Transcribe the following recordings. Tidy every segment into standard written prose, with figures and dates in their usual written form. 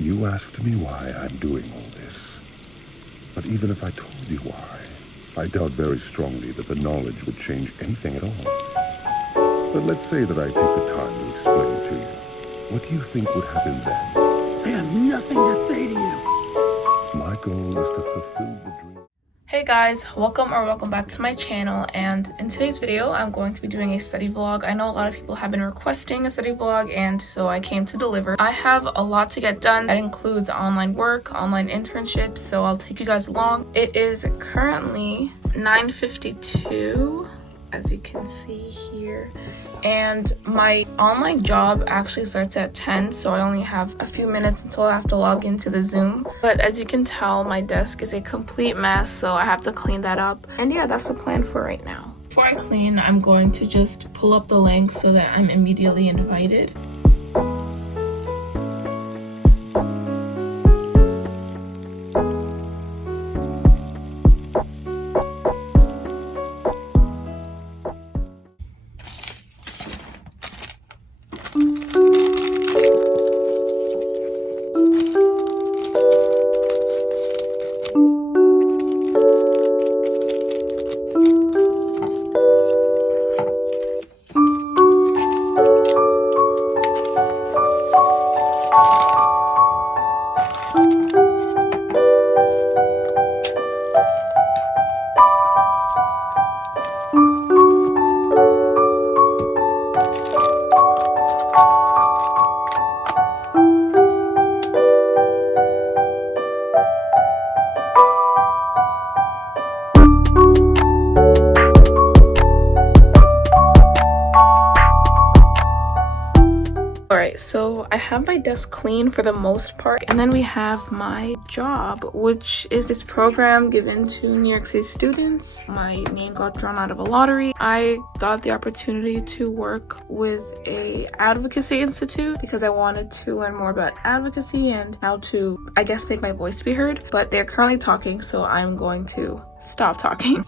You asked me why I'm doing all this. But even if I told you why, I doubt very strongly that the knowledge would change anything at all. But let's say that I take the time to explain to you. What do you think would happen then? I have nothing to say to you. My goal is to fulfill the dream. Hey guys, welcome back to my channel, and in today's video I'm going to be doing a study vlog. I know a lot of people have been requesting a study vlog, and so I came to deliver. I have a lot to get done. That includes online work, online internships, so I'll take you guys along. It is currently 9:52, as you can see here, and my online job actually starts at 10, so I only have a few minutes until I have to log into the Zoom. But as you can tell, my desk is a complete mess, so I have to clean that up. And yeah, that's the plan for right now. Before I clean, I'm going to just pull up the link so that I'm immediately invited. So I have my desk clean for the most part, and then we have my job, which is this program given to New York City students. My name got drawn out of a lottery. I got the opportunity to work with a Advocacy Institute because I wanted to learn more about advocacy and how to, I guess, make my voice be heard. But they're currently talking, so I'm going to stop talking.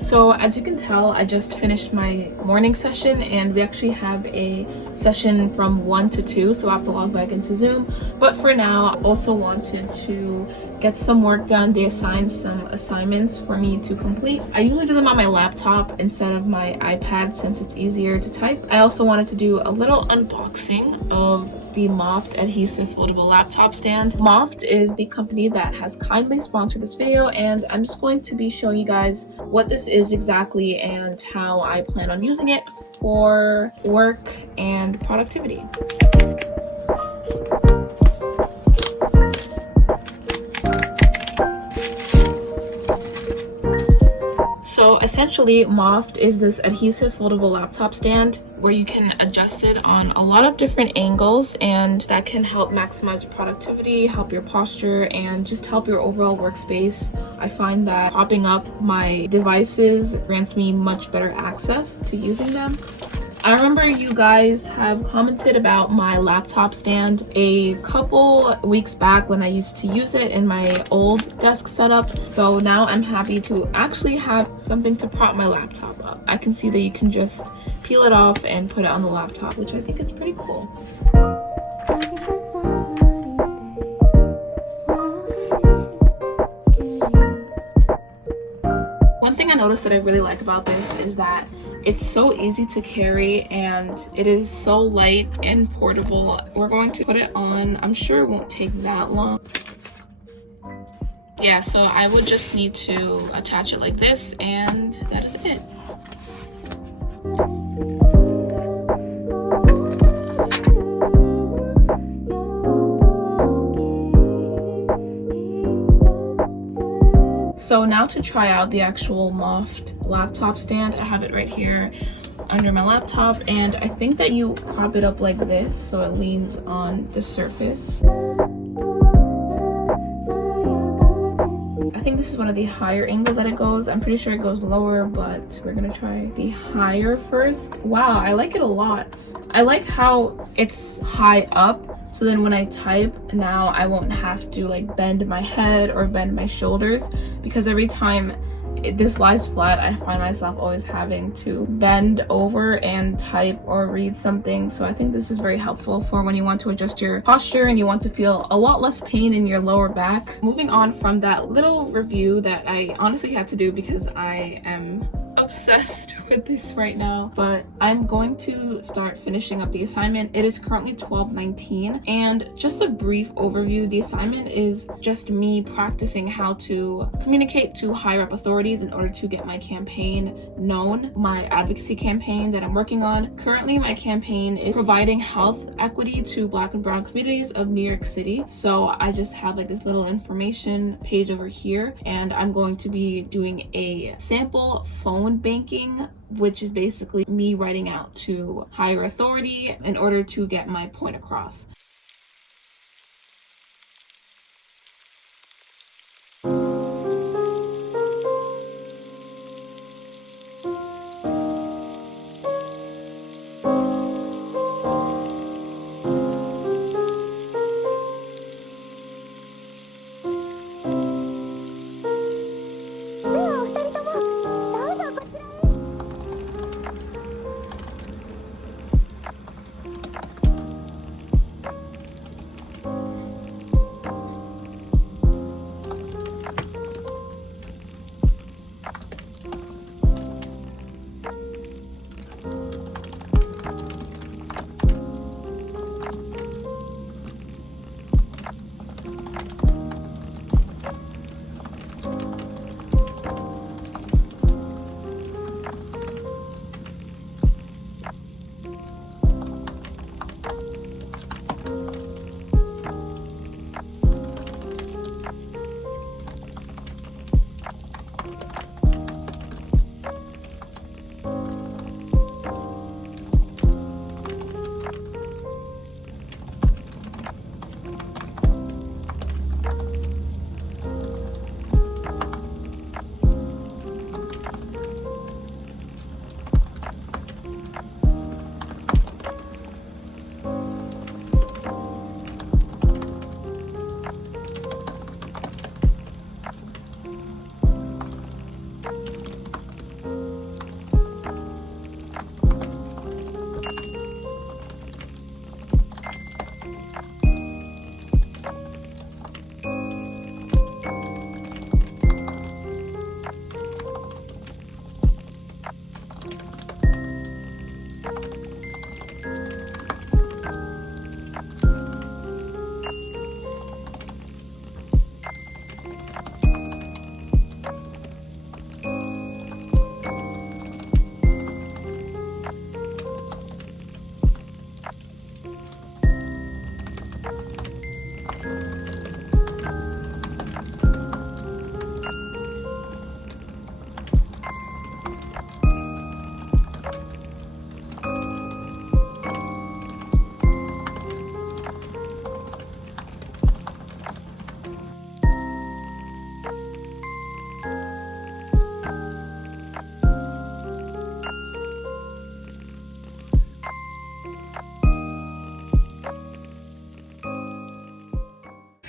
So as you can tell, I just finished my morning session, and we actually have a session from 1 to 2, so I have to log back into Zoom. But for now, I also wanted to get some work done. They assigned some assignments for me to complete. I usually do them on my laptop instead of my iPad since it's easier to type. I also wanted to do a little unboxing of the Moft adhesive foldable laptop stand. Moft is the company that has kindly sponsored this video, and I'm just going to be showing you guys what this is exactly and how I plan on using it for work and productivity. So essentially Essentially, Moft is this adhesive foldable laptop stand where you can adjust it on a lot of different angles, and that can help maximize your productivity, help your posture, and just help your overall workspace. I find that propping up my devices grants me much better access to using them. I remember you guys have commented about my laptop stand a couple weeks back when I used to use it in my old desk setup. So now I'm happy to actually have something to prop my laptop up. I can see that you can just peel it off and put it on the laptop, which I think is pretty cool. One thing I noticed that I really like about this is that it's so easy to carry and it is so light and portable. We're going to put it on. I'm sure it won't take that long. Yeah, so I would just need to attach it like this, and that is it. So now to try out the actual Moft laptop stand, I have it right here under my laptop, and I think that you prop it up like this so it leans on the surface. I think this is one of the higher angles that it goes. I'm pretty sure it goes lower, but we're gonna try the higher first. Wow, I like it a lot. I like how it's high up, so then when I type now I won't have to like bend my head or bend my shoulders, because every time this lies flat I find myself always having to bend over and type or read something. So I think this is very helpful for when you want to adjust your posture and you want to feel a lot less pain in your lower back. Moving on from that little review that I honestly had to do because I am obsessed with this right now, but I'm going to start finishing up the assignment. It is currently 12:19, and just a brief overview, the assignment is just me practicing how to communicate to higher up authorities in order to get my campaign known, my advocacy campaign that I'm working on. Currently my campaign is providing health equity to Black and brown communities of New York City. So I just have like this little information page over here, and I'm going to be doing a sample phone banking, which is basically me writing out to higher authority in order to get my point across.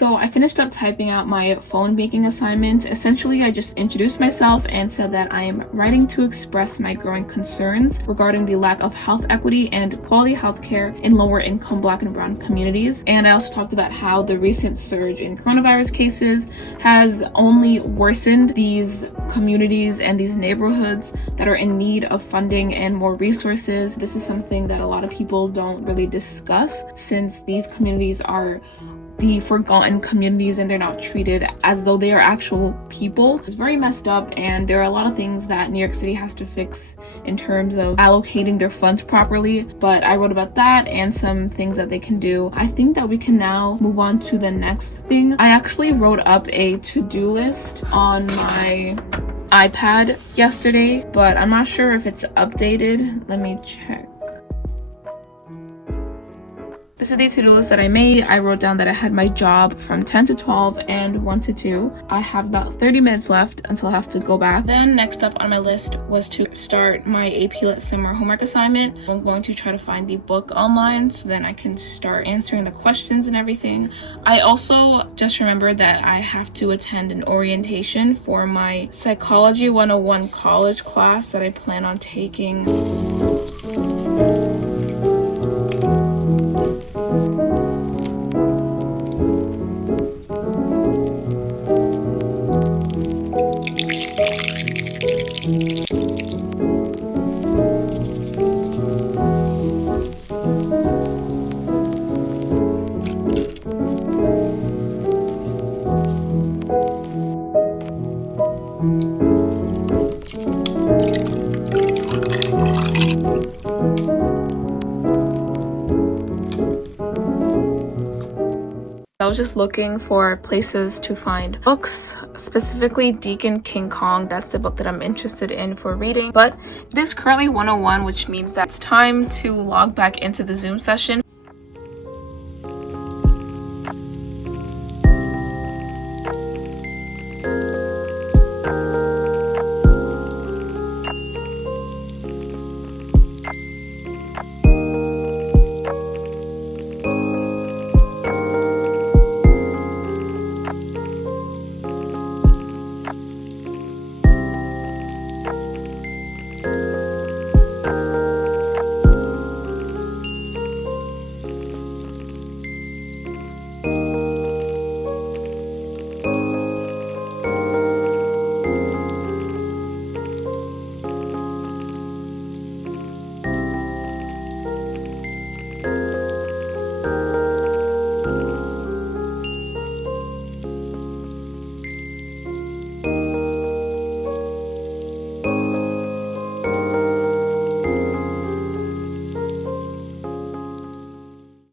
So I finished up typing out my phone banking assignment. Essentially, I just introduced myself and said that I am writing to express my growing concerns regarding the lack of health equity and quality healthcare in lower income Black and brown communities. And I also talked about how the recent surge in coronavirus cases has only worsened these communities and these neighborhoods that are in need of funding and more resources. This is something that a lot of people don't really discuss, since these communities are the forgotten communities and they're not treated as though they are actual people. It's very messed up, and there are a lot of things that New York City has to fix in terms of allocating their funds properly. But I wrote about that and some things that they can do. I think that we can now move on to the next thing. I actually wrote up a to-do list on my iPad yesterday, but I'm not sure if it's updated. Let me check. This is the to-do list that I made. I wrote down that I had my job from 10 to 12 and 1 to 2. I have about 30 minutes left until I have to go back. Then next up on my list was to start my AP Lit summer homework assignment. I'm going to try to find the book online so then I can start answering the questions and everything. I also just remembered that I have to attend an orientation for my Psychology 101 college class that I plan on taking. I was just looking for places to find books, specifically Deacon King Kong. That's the book that I'm interested in for reading, but it is currently 101, which means that it's time to log back into the Zoom session.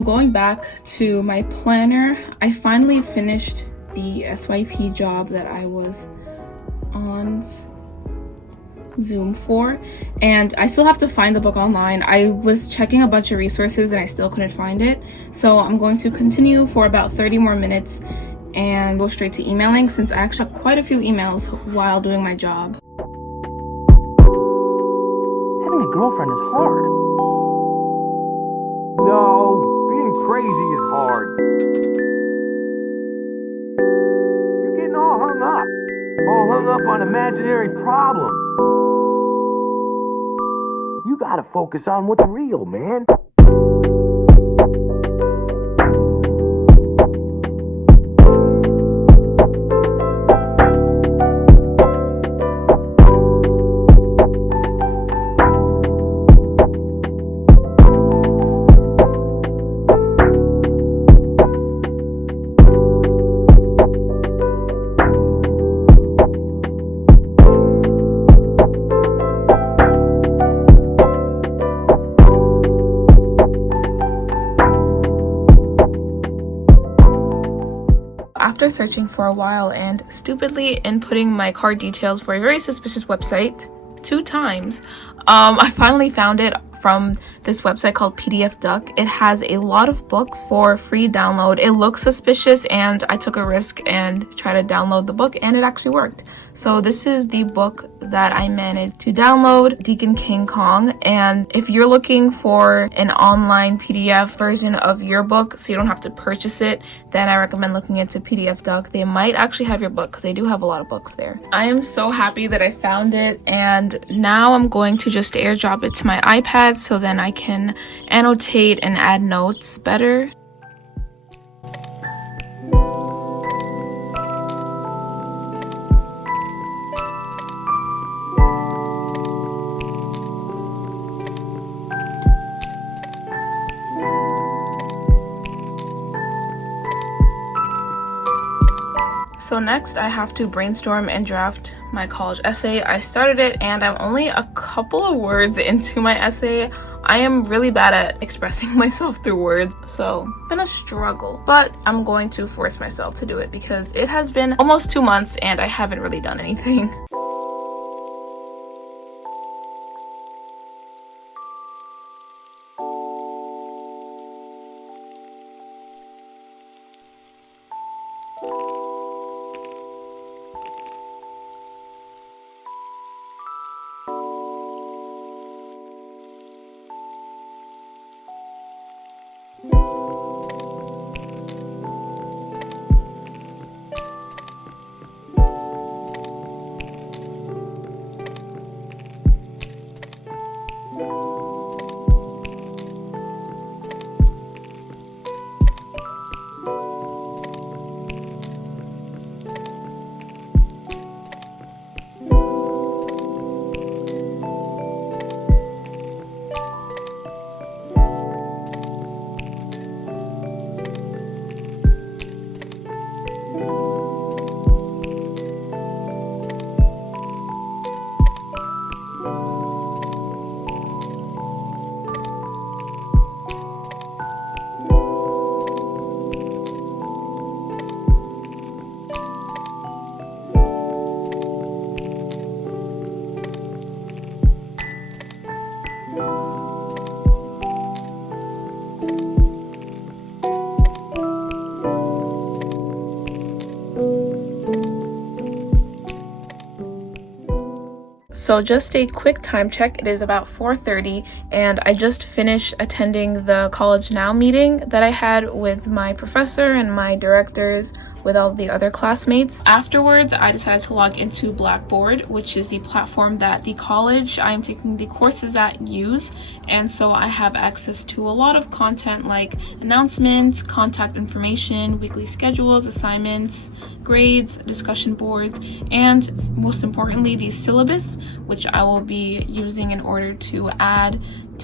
Going back to my planner, I finally finished the SYP job that I was on Zoom for, and I still have to find the book online. I was checking a bunch of resources and I still couldn't find it, so I'm going to continue for about 30 more minutes and go straight to emailing, since I actually have quite a few emails while doing my job. Having a girlfriend is hard. No, being crazy is hard. You're getting all hung up on imaginary problems. You gotta focus on what's real, man. After searching for a while and stupidly inputting my card details for a very suspicious website 2 times, I finally found it from this website called PDF Duck. It has a lot of books for free download. It looks suspicious, and I took a risk and tried to download the book, and it actually worked. So this is the book that I managed to download, Deacon King Kong. And if you're looking for an online PDF version of your book so you don't have to purchase it, then I recommend looking into PDF Duck. They might actually have your book because they do have a lot of books there. I am so happy that I found it, and now I'm going to just airdrop it to my iPad so then I can annotate and add notes better. So next I have to brainstorm and draft my college essay. I started it and I'm only a couple of words into my essay. I am really bad at expressing myself through words, so it's been a struggle, but I'm going to force myself to do it because it has been almost 2 months and I haven't really done anything. So just a quick time check, it is about 4:30 and I just finished attending the College Now meeting that I had with my professor and my directors with all the other classmates. Afterwards, I decided to log into Blackboard, which is the platform that the college I am taking the courses at use, and so I have access to a lot of content like announcements, contact information, weekly schedules, assignments, grades, discussion boards, and most importantly the syllabus, which I will be using in order to add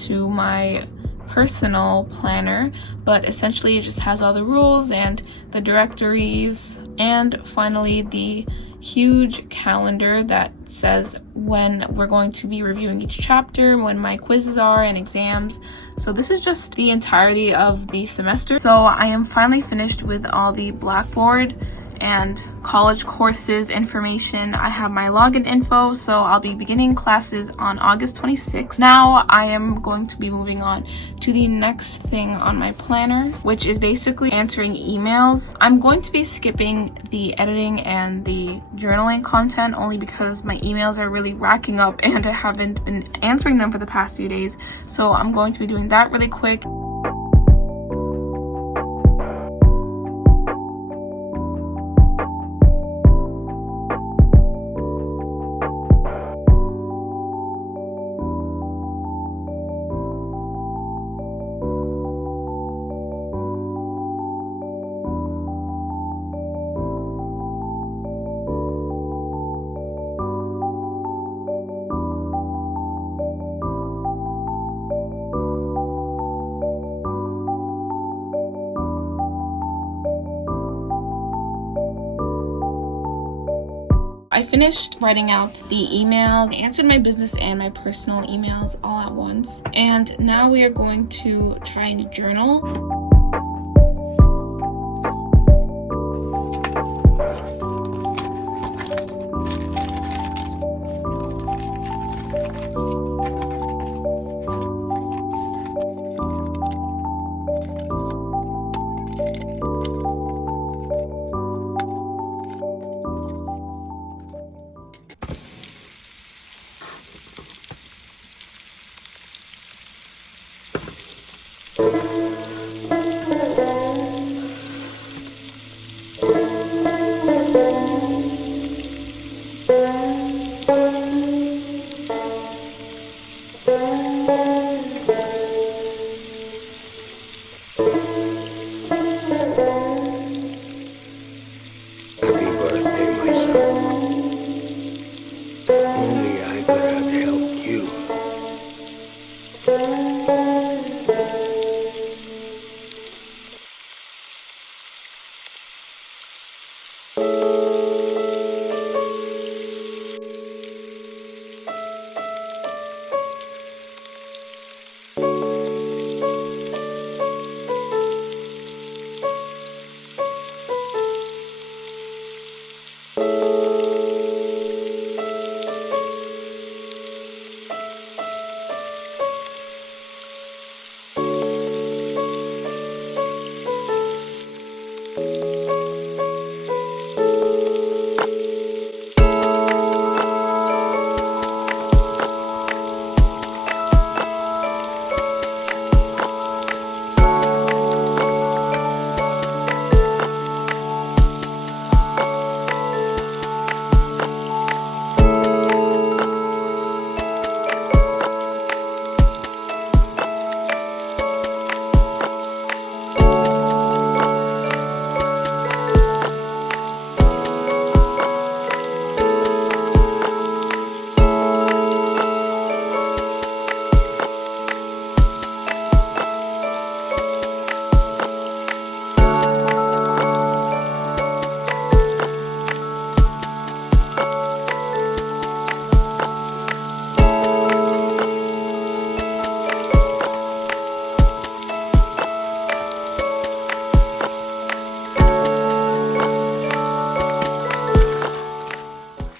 to my personal planner. But essentially it just has all the rules and the directories, and finally the huge calendar that says when we're going to be reviewing each chapter, when my quizzes are and exams. So this is just the entirety of the semester. So I am finally finished with all the Blackboard and college courses information. I have my login info, so I'll be beginning classes on August 26th. Now I am going to be moving on to the next thing on my planner, which is basically answering emails. I'm going to be skipping the editing and the journaling content only because my emails are really racking up and I haven't been answering them for the past few days. So I'm going to be doing that really quick. I finished writing out the emails. I answered my business and my personal emails all at once. And now we are going to try and journal.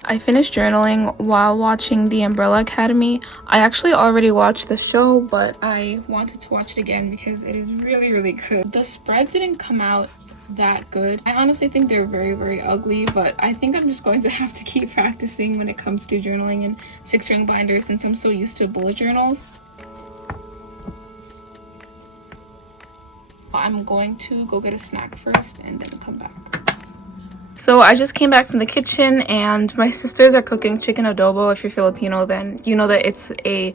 I finished journaling while watching The Umbrella Academy. I actually already watched the show, but I wanted to watch it again because it is really, really good. The spreads didn't come out that good. I honestly think they're very, very ugly, but I think I'm just going to have to keep practicing when it comes to journaling in 6-ring binders since I'm so used to bullet journals. I'm going to go get a snack first and then come back. So I just came back from the kitchen and my sisters are cooking chicken adobo. If you're Filipino, then you know that it's a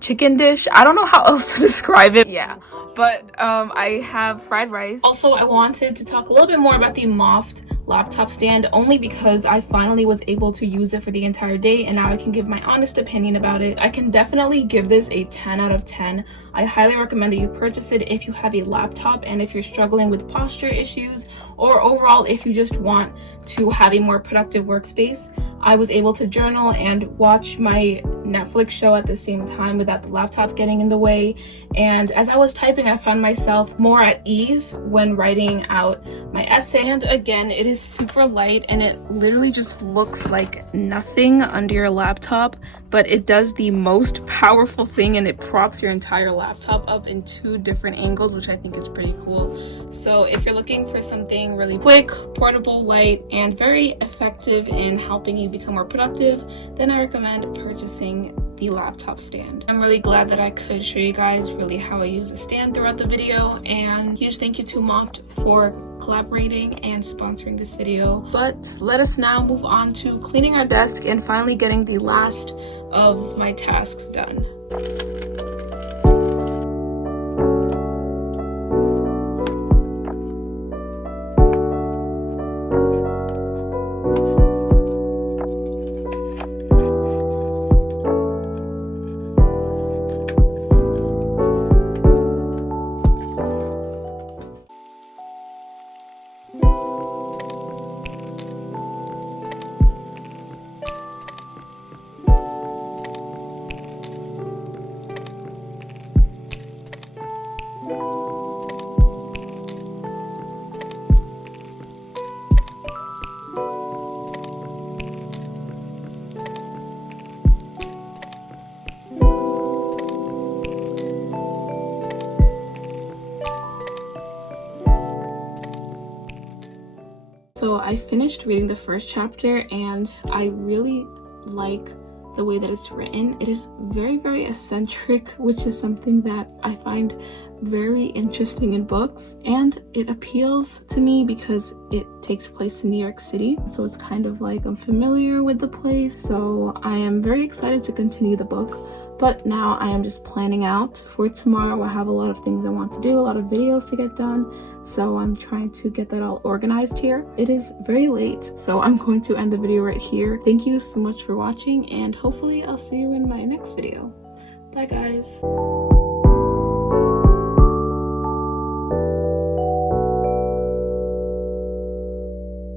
chicken dish. I don't know how else to describe it. Yeah, but I have fried rice. Also, I wanted to talk a little bit more about the Moft laptop stand only because I finally was able to use it for the entire day and now I can give my honest opinion about it. I can definitely give this a 10 out of 10. I highly recommend that you purchase it if you have a laptop and if you're struggling with posture issues, or overall if you just want to have a more productive workspace. I was able to journal and watch my Netflix show at the same time without the laptop getting in the way. And as I was typing, I found myself more at ease when writing out my essay. And again, it is super light and it literally just looks like nothing under your laptop, but it does the most powerful thing and it props your entire laptop up in 2 different angles, which I think is pretty cool. So if you're looking for something really quick, portable, light, and very effective in helping you become more productive, then I recommend purchasing the laptop stand. I'm really glad that I could show you guys really how I use the stand throughout the video, and huge thank you to Moft for collaborating and sponsoring this video. But let us now move on to cleaning our desk and finally getting the last of my tasks done. So I finished reading the first chapter and I really like the way that it's written. It is very, very eccentric, which is something that I find very interesting in books, and it appeals to me because it takes place in New York City, so it's kind of like I'm familiar with the place. So I am very excited to continue the book, but now I am just planning out for tomorrow. I have a lot of things I want to do, a lot of videos to get done, so I'm trying to get that all organized here. It is very late, so I'm going to end the video right here. Thank you so much for watching, and hopefully I'll see you in my next video. Bye guys.